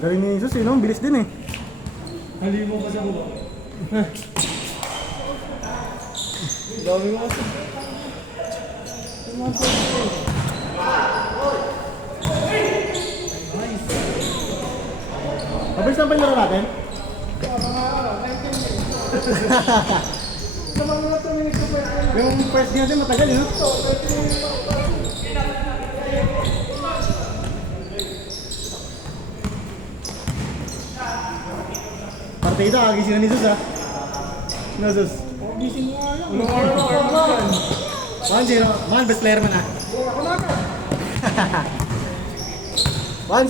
Galing ni Jesus eh, no? Bilis din eh. Halimo pa sa bulo. Dami mo kasi. Mabilis lang pa yung laro natin? Yung first game natin matagal, no? Partida, kagising na ni Sus, ha? No, Sus? Gising mo nga lang. 1-0. Man, best player man, ha? 1-0.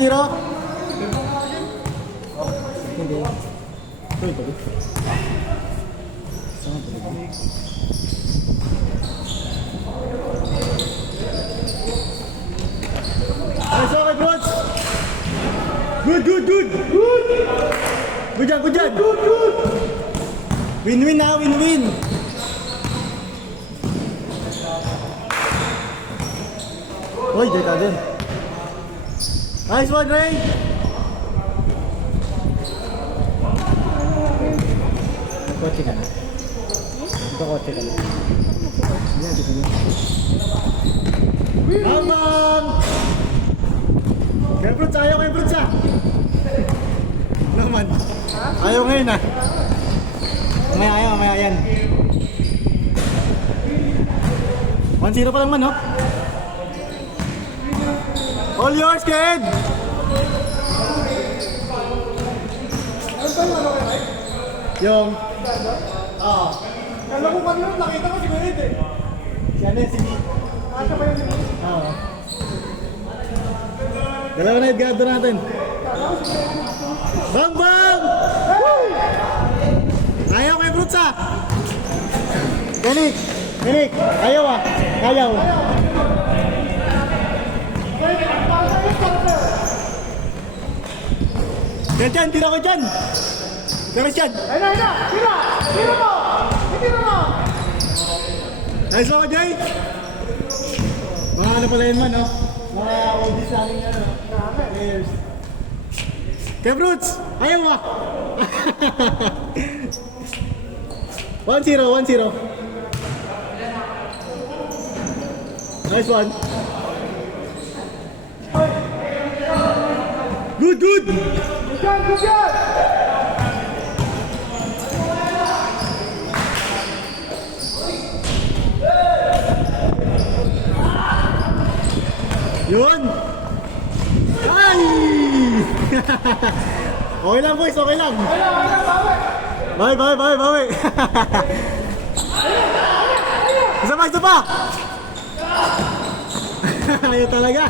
Hindi. Tuloy, tuloy. Sama tuloy. Nice, okay, bros! Good! Good job! Good! Win-win na, win-win! Uy, dito ka din. Nice one, Ray! Kotse ka na. Ito kotse ka na. Yan, dito na. Bang! Kaya fruits, ayaw kayo fruits, ha? Naman. Ayaw ngayon, ha? Mamaya yan. 1-0 pa lang man, no? All yours, kid! Yung... Kala ko kanina, nakita ko si Gwenit eh. Si ano yun, si Nick. Asa ba yun si Gwenit? Oo. Dalawa na yung gado natin. Bang! Ayaw kay Fruits, ha? Nick! Ayaw, ha? Ayaw. Dyan, tira ko dyan! Garis dyan! Ayun na! Tira mo! Nice ako, Jay! Mga ano pala yun man, no? Mga oldies namin yan, no? Players. Kay Fruits! Ayaw mo! 1-0. Nice one! Good! Good job! Yun! Ay! Okay lang, boys. Okay lang. Bawi. Isa pa! Ayaw talaga.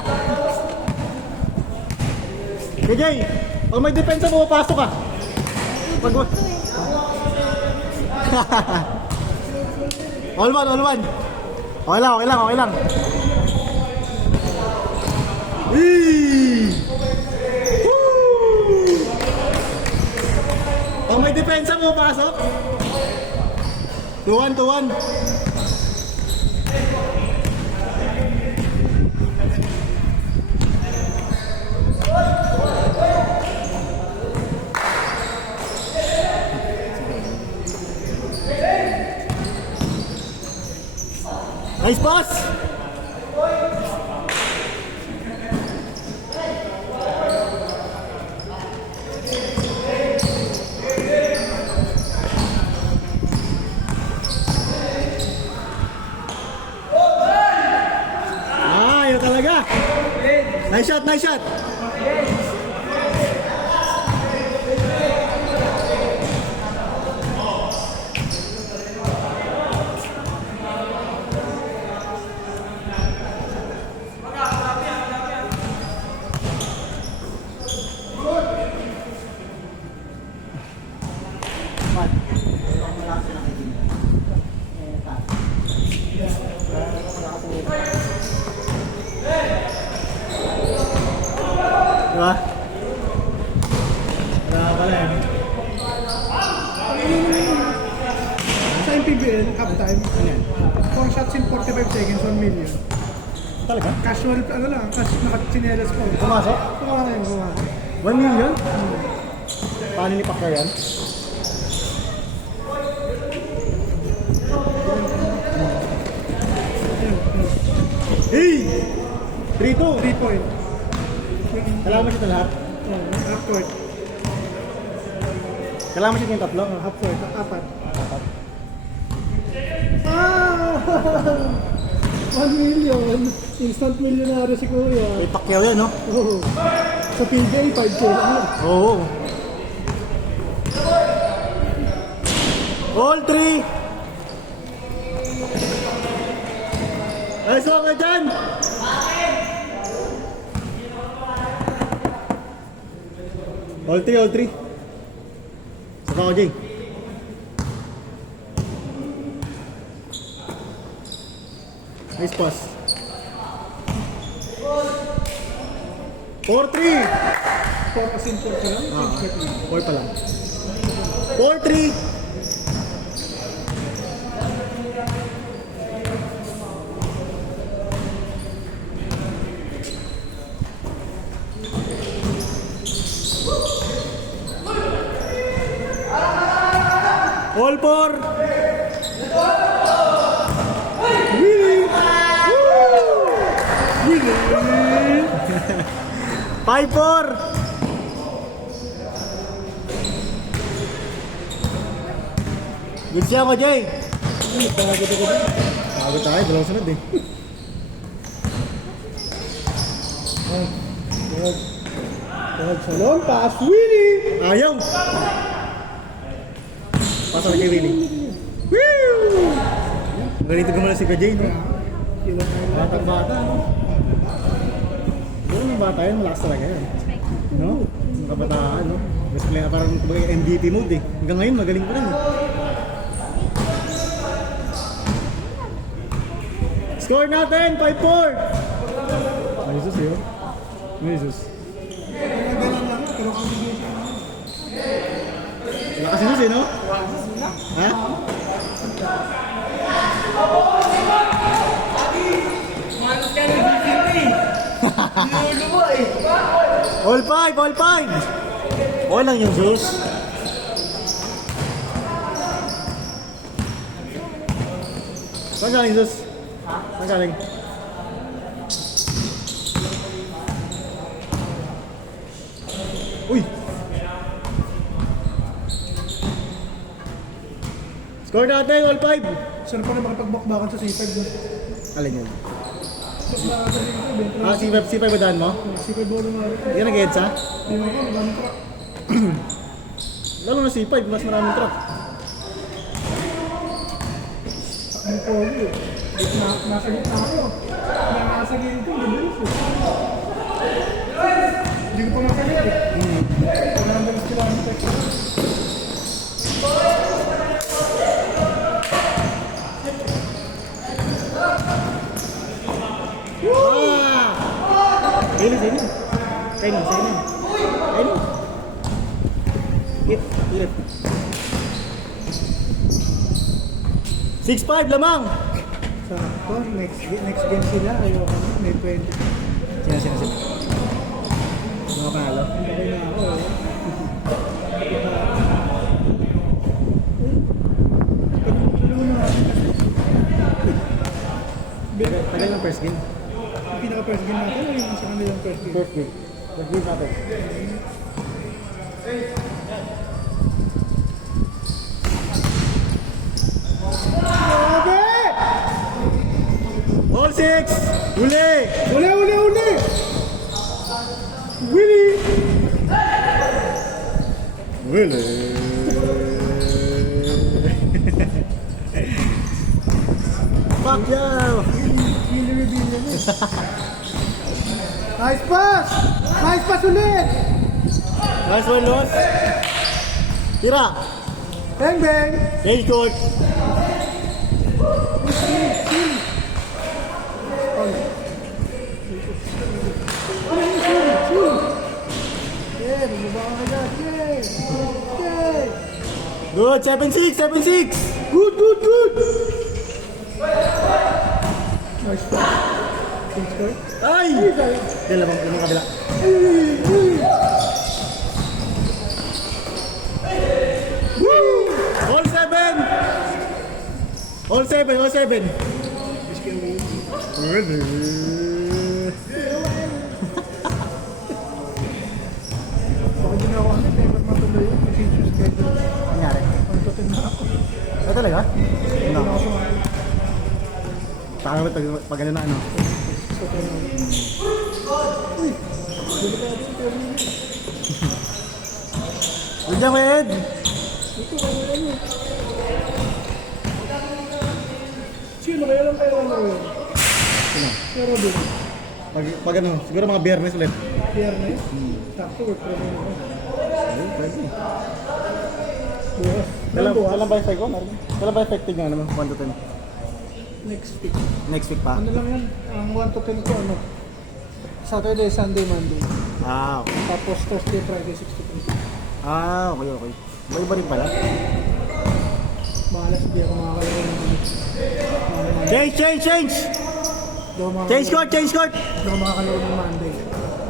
KJ, pag may depensa mo, pasok ka. Pag... all one. Okay lang. Woo! Pag may depensa mo, pasok. 2-1. Nice pass! Yun talaga! Nice shot! Diba? Wala pala yan. Sa MPBL, halftime, 4 shots in 45 seconds, 1 million. Talaga? Casual, nakachinelas po. Pumasok? Pumasok. 1 million? Paano ni Pacquiao yan? Hey! 3-2! 3 point. Kailangan mo siya ito lahat? Half court. Kailangan mo siya yung tatlo? Half court. Apat. Apat. Ah! 1 million. Instant millionaire si Kuya. May Pacquiao yan, no? Oo. Sa PGA, 5K lang. Oo. All 3! Ay, so ka dyan! All 3, all 3. Saka ko, Jay. Nice pass. 4-3! 4 as in 4 ka lang? 4 pa lang. 4-3! All 4! Winning! Winning! 5-4! Good siya ko, Jay! Pagod tayo, dalawang sunod eh. Salon, pass, Willie! Ayaw! Pasal kay Willie. Woo! Ganito gumala si Kajay, no? Batang bata, no? Pero yung bata yun, malakas talaga yun. No? Yung kabataan, no? Best player, parang MVP mode eh. Hanggang ngayon, magaling pa rin eh. Score natin, 5-4! Ay, Jesus yun. Ay, Jesus. Wala kasi Jesus eh, no? Ha? All 5, all 5! Okay lang yung Jesus. Saan galing, Jesus? Saan galing? Uy! Score natin, all 5! Saan pa na makipagbakbakan sa C5 doon? Alin yun? Ah, C5 ba daan mo? C5 bolo nga rin. Hindi ka nag-heads ha? Hindi ako, maraming truck. Lalo na C5, mas maraming truck. Ang pogi eh. Nasa gitna ako. Nasa gilid ko, bibilis eh. Hindi ko pa makalit eh. Nandang sila ang text. Ini. Kainin. Hit. 6-5 lamang. Sakto, next game sila. Ayoko na, may 20. Sino. Mga panalo. Okay na ako eh. Tagal ng first game. Yung pinaka-first game natin o yung isa kanilang first game? First game. First game natin. Grabe! All 6! Uli! Uli! Willie! Uli! Fuck you! Willie Rebellion eh. Nice pass! Nice pass ulit! Nice one, Los. Tira! Bang bang! Change court! Yeah, bumaba ka agad. Yay! Good! 7-6! Good! Nice pass. Good score. Ay! Dalawang kabila. 107. Baka din ako ano, never matuloy yun. Kasi yung schedule. Nangyari. Ang totin na ako. Ay talaga? Hindi No. na ako sumali. Saka ba pag ano na ano? Totin na ako. Uy! Delikado yung terminal. Diyan, Ed! Ito, ano yan yun? Sino kaya lang kaya lang yun? Sino? Pero din. Pag ano, siguro mga biyernes ulit. Biyernes. Sakto, work from home ako. Ay, pwede. Bukas. Kailan ba effect ko? Kailan ba effective yung ano mo? 1 to 10? Next week. Next week pa? Ano lang yan? Ang 1 to 10 ko ano? Saturday, Sunday, Monday. Ah, okay. Tapos Thursday, Friday, 6 to 10. Ah, okay, okay. Iba rin pala. Mahalas hindi ako makakalagay ng ano. Change! Change court! Hindi ako makakalagay ng Monday.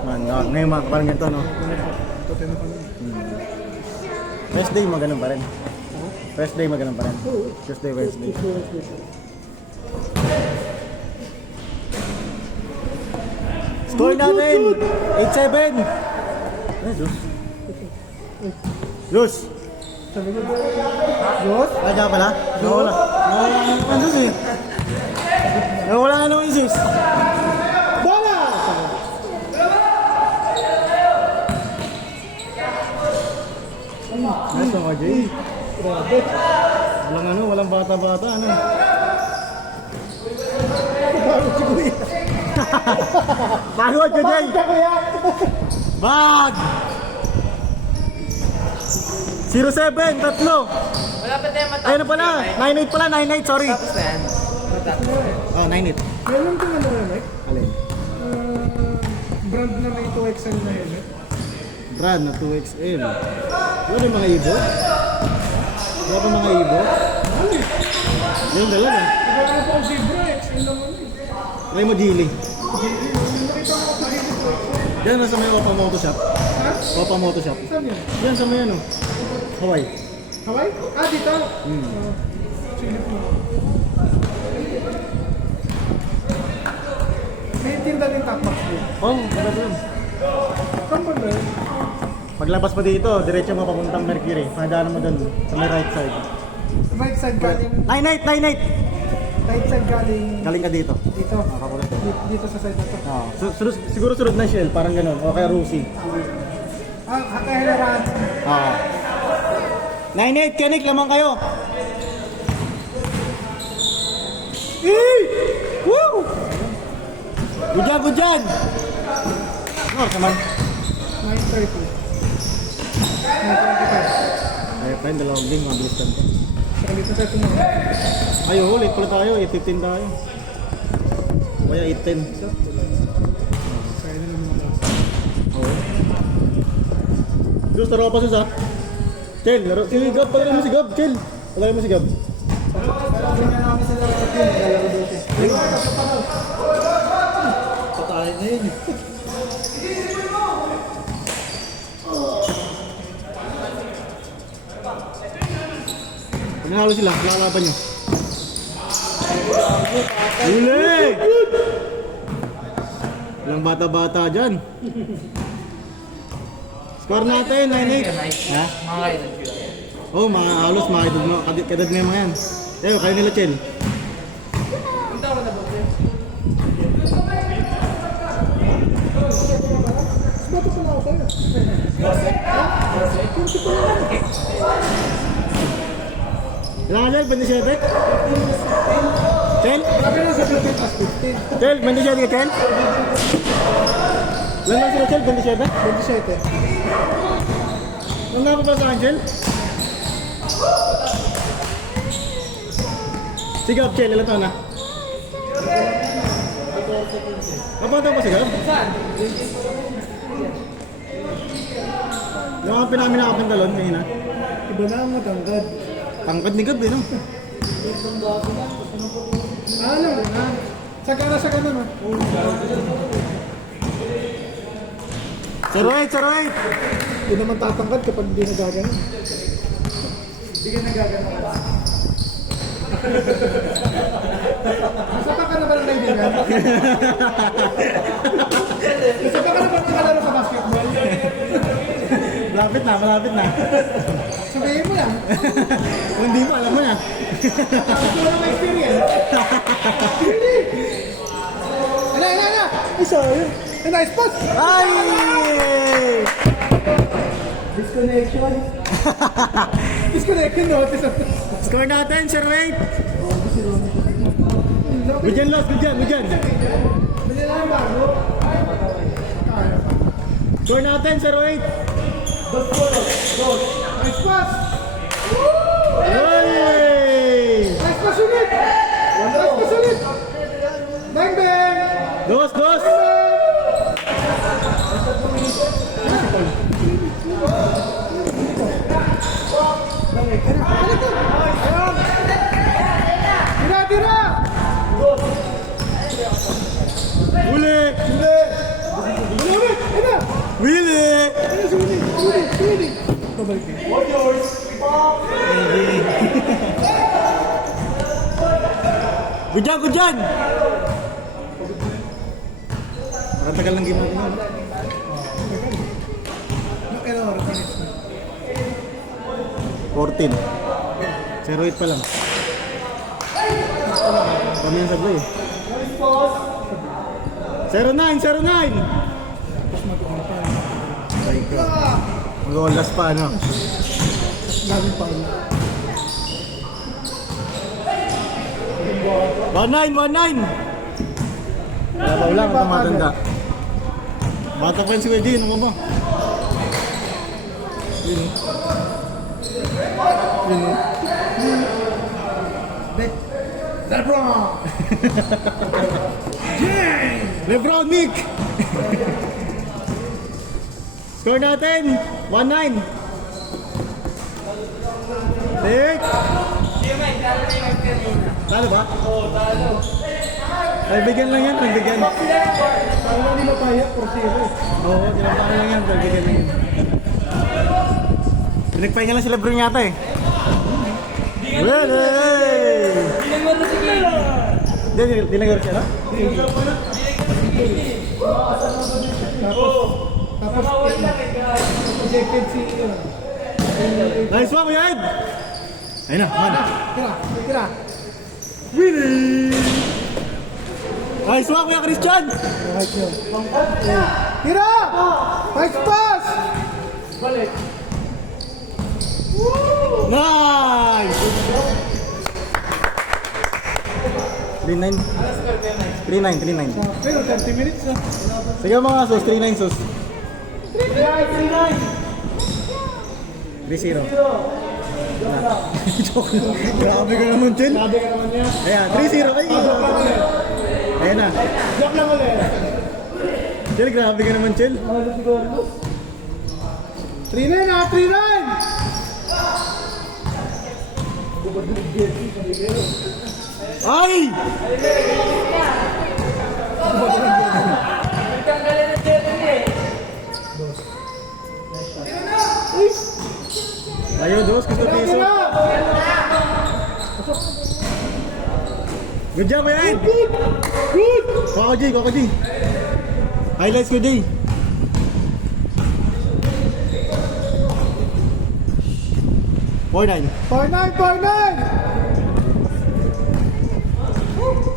Man, ngayon mga parang ganito, no? To 10 na pala. First day, maganon pa rin. First day, maganon pa rin. Oo. Tuesday, Wednesday. Score natin! 8-7! Ay, Luz! Sabi ko, Diyos? Ah, dyan pala? Nawala. Nawala nga naman, Luz eh. Nawala nga naman, sis. Bola! Nice one, RJ. Grabe. Walang ano, walang bata-bata, ano. Parang si Kuya. Pagod ka, Jay! Ka kuya! Bag! 07, tatlo. Wala pa tayo matapos. Ayun na pala, 9-8 pala, 9-8, sorry. Tapos na yan. Oh, 9-8. Meron kang ano na, Mike? Alin? Brand na may 2XL na helmet. Brand na 2XL. Wala yung mga ibo? Wala pa mga ibo? Yung dalawa. Iba na po ang Zebra, XL naman eh. Try mo Gili. Nakita ko sa Zebra. Diyan nasa may Opa Moto Shop. Ha? Opa Moto Shop. Saan yan? Diyan sa may ano. Hawaii. Hawaii? Ah, dito? Sige po. May tinda din top box din. Oh, maganda yun. Saan ba na? Paglabas mo dito, diretso mo papuntang Mercury. Pagdaanan mo doon sa may right side. Right side galing. 9-8! Right side galing. Galing ka dito. Dito. Nakakulit. Dito sa side na to. Oh, siguro sunod na Shell, parang ganun. O kaya Rusi. Ah, kailangan. Oo. 9-8, Kenik, lamang kayo. Woo! Good job! Oh, naman. 9:30. 9:25. Ay, pa yung dalawang game, mabilis ka to. Saka dito sa tumama. Ayo, late pala tayo, 8:15 tayo. Kaya 8:10. Kaya na lang mga Oo. Gusto taro pa sa Chel, laro. Si Gab, paglalaro mo si Gab, Chel. Paglalaro mo si Gab. Hindi na namin sila naglalaro dito. Patayin na yun. Pag nahalo sila, lalaban nyo. Huli! Walang bata-bata dyan. Score natin, 9-8. Ha? Mga kailan ko. Oh, mga halos, mga kadad na yung mga yan. Eh, kayo nila, Chel. Punta ako na ba? Bato pala ako tayo. Ilan ka, Chel? 27? Chel? Sabi na sa 15 plus 15. Chel, 27 ka, Chel? Ilan lang sila, Chel? 27? 27. Ilan nga pa ba sa akin, Chel? Si Gab, Chel, ilan taon na? Kapag taon pa si Gab? Yung mga pinamin na kapantalon kanina. Iba na ang matangkad. Tangkad ni Gab, eh, no? Ano na? Sagana na. Saroy! Hindi naman tatangkad kapag hindi nagagano. Hindi ka nagagano. Isa pa ka na ba ng kaibigan? Isa pa ka na ba ng kalaro sa basketball? Malapit na, malapit na. Sabihin mo lang. Kung hindi mo, alam mo na. Gusto mo ng experience. Ala. Ay, sorry. Ay, nice pass. Ay! Disconnection. Disconnection, no? Score natin, Sir Wade. Good dyan, Los. Good dyan, good dyan. Bili lang bago. Score natin, Sir Wade. Nice pass. Hey! Nice pass ulit. Nice pass ulit. Bang, bang. Dos, dos. Tira. Uli! Ulit. Ano? Willy! Suli. Pabalik din. Good dyan, good dyan! Parang tagal ng game natin yun. Ano oras na next? 14. 0-8 pa lang. Kami yung sablay eh. 0-9! 0-9! Mag-olas pa ano. Laging pa. 1-9! 1-9! Labaw lang ang matanda. Bata pa yun si Weddy, ano ba? Yun eh. LeBron! Lebron Nick! Score natin! 1-9! Nick! Talo ba? Oo, talo. Pagbigyan lang yan, pagbigyan. Parang hindi mapaya, 4-0. Oo, tinampan lang yan, pagbigyan lang yan. Pinagpahinga lang si Lebron yata eh. Well, hey! Di nag-work siya, no? Tapos, projected si... Nice one, Kuya Ed! Ayun na, man. Tira. Winning! Nice one, Kuya Christian! Right yun. Tira! Nice pass! Balik. Nice! 3-9. 3-9. Pero 30 minutes na. Sige mga sus, 3-9 sus. 3-0. Joke. Grabe ka naman, Chen. Sabi ka naman niya. Ayan, 3-0. Ay, ayan na. Joke lang ulit. Chen, grabe ka naman, Chen. 3-9 na, 3-9! Ay! Ayaw, dos. Gusto piso. Good job, Kuya Ed. Good! Koko G. Highlights ko, G. Four nine. 4-9!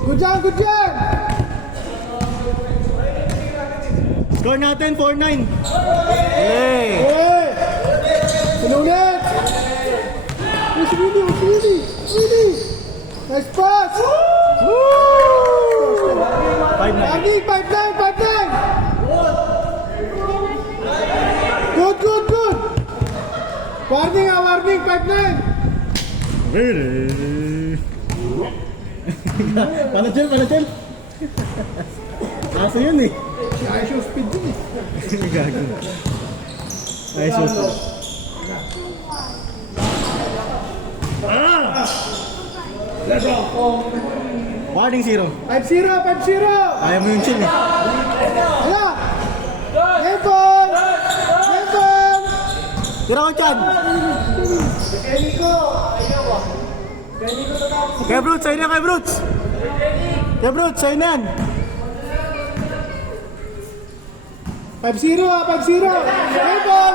Good job! Score natin, 4-9. Hey! Hey! Sinulit! Willy! Nice pass! Woo! 5-9. Lagi, 5-9! Good! Warning, 5-9! Really? Paano Chel? Kaso yun eh. Si ISO speed din eh. Gago. Ay, sus. Warning 0. 5-0! Ayaw mo yung Chel eh. Hala! Devon! Tira ko, Chan. Kaya Brutes, sa'yo na kay Brutes. Kaya Brutes, sa'yo na yan. 5-0 ah, 5-0. Hey, ball!